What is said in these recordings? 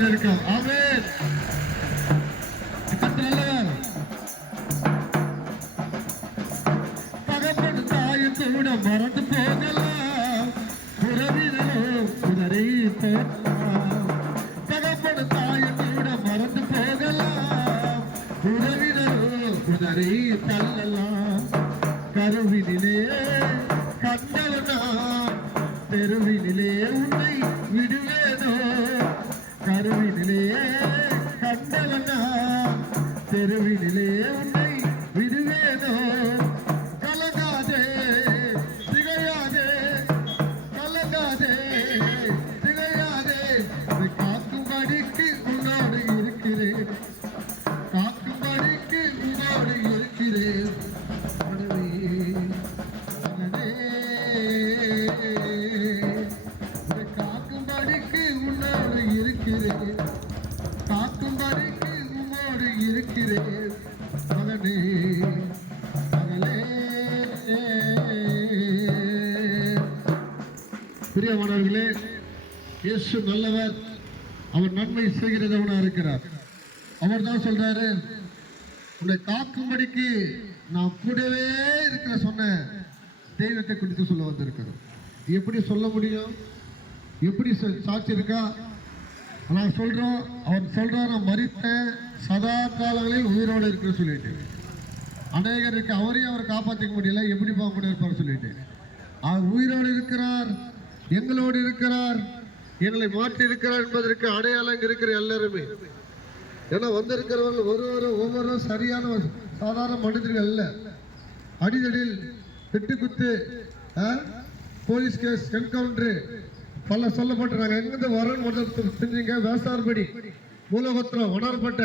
நல்லவர் இருக்கும் ஆமென் கர்த்தர் நல்லவர் தகப்பன் தாயும் கூட மறந்து போகலாம். உறவினரோ உதறி போகலாம். தகப்பன் தாயும் கூட மறந்து போகலாம். உறவினரோ உதறி தள்ளலாம். கருவினிலே கண்டவனா தெருவினிலே உன்னை தெருவினிலே உன்னை விடுவேனோ? கலங்காதே திகையாதே கலங்காதே திகையாதே. காக்கும் காக்கும்படிக்கு உன்னோடு இருக்கிறேன். காக்கும் காக்கும்படிக்கு உன்னோடு இருக்கிறேன். காக்கும் மனமே. உன்னோடு இருக்கிறேன். மகனே பிரியமானவர்களே இயேசு நல்லவர். அவர் நன்மை செய்கிறதவனா இருக்கிறார். அவர் தான் சொல்றாரு உன்னை காக்கும்படிக்கு நான் கூடவே இருக்கிற சொன்ன தெய்வத்தை குறித்து சொல்ல வந்திருக்கிறோம். எப்படி சொல்ல முடியும்? எப்படி சாட்சி இருக்கா? நான் சொல்கிறோம் அவர் சொல்கிறார் நான் மறித்தேன் சதா காலங்களில் உயிரோடு இருக்கிற சொல்லிட்டு. அநேகருக்கு அவரையும் அவர் காப்பாற்றிக்க முடியல எப்படி போக கூட இருப்பார் சொல்லிட்டு. அவர் உயிரோடு இருக்கிறார் எங்களோடு இருக்கிறார் எங்களை மாற்றி இருக்கிறார் என்பதற்கு அடையாளம் இருக்கிற எல்லாருமே. ஏன்னா வந்திருக்கிறவர்கள் ஒருவரும் ஒவ்வொருவரும் சரியான ஒரு சாதாரண மனிதர்கள் அல்ல. அடிதடில் வெட்டு குத்து போலீஸ் கேஸ் என்கவுண்டரு. பல சொல்லப்பட்டிருக்காங்க. எங்கிருந்து வரணும் முதல் செஞ்சீங்க வேசார்படி மூலபத்திரம் உணரப்பட்ட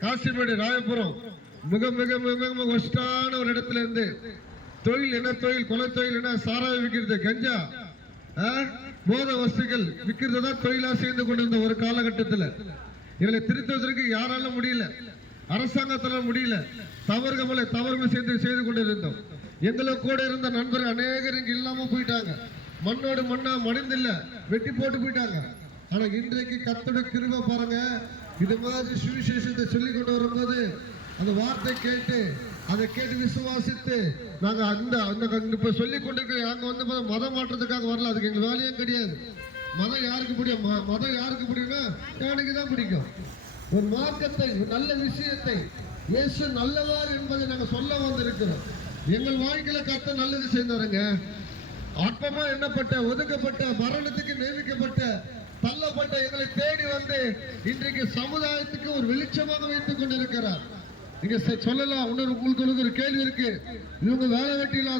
காசிமேடு ராயபுரம். மிக மிக மிக மிக ஒஸ்டான ஒரு இடத்துல இருந்து தொழில் என்ன தொழில் கொலை தொழில் என்ன சாராயம் விற்கிறது கஞ்சா ஆ, போத வசதிகள் விற்கிறது தான் தொழிலாக சேர்ந்து கொண்டிருந்த ஒரு காலகட்டத்தில். எங்களை திருத்துவதற்கு யாராலும் முடியல. அரசாங்கத்தால முடியல. தவறுகளை தவறுகள் செய்து செய்து கொண்டிருந்தோம். எங்களை கூட இருந்த நண்பர்கள் அநேகர் இங்கே இல்லாமல் போயிட்டாங்க. மண்ணோடு மண்ணா மடிந்தில்ல. வெட்டி போட்டு போயிட்டாங்க. ஆனா இன்றைக்கு கத்தோட கிருப பாருங்க. இது மாதிரி சுவிசேஷத்தை சொல்லி கொண்டு வரும்போது அந்த வார்த்தை கேட்டு அதை கேட்டு விசுவாசித்து நாங்க அந்த அந்த இப்ப சொல்லி கொண்டிருக்கிற அங்க வந்து மதம் மாற்றத்துக்காக வரல. அதுக்கு எங்க வேலையும் கிடையாது. மதம் யாருக்கு பிடிக்கும்? மதம் யாருக்கு பிடிக்கும்னா எனக்கு தான் பிடிக்கும். ஒரு மார்க்கத்தை ஒரு நல்ல விஷயத்தை இயேசு நல்லவர் என்பதை நாங்க சொல்ல வந்திருக்கிறோம். எங்கள் வாழ்க்கையில கத்த நல்லது செய்தாருங்க. ஆத்மமா எண்ணப்பட்ட ஒதுக்கப்பட்ட மரணத்துக்கு நியமிக்கப்பட்ட தள்ளப்பட்ட எங்களை தேடி வந்து இன்றைக்கு சமுதாயத்துக்கு ஒரு வெளிச்சமாக வைத்துக் கொண்டிருக்கிறார். நீங்க சொல்லலாம். இன்னொரு உங்களுக்கு ஒரு கேள்வி இருக்கு. இவங்க வேலை வெட்டி இல்லாத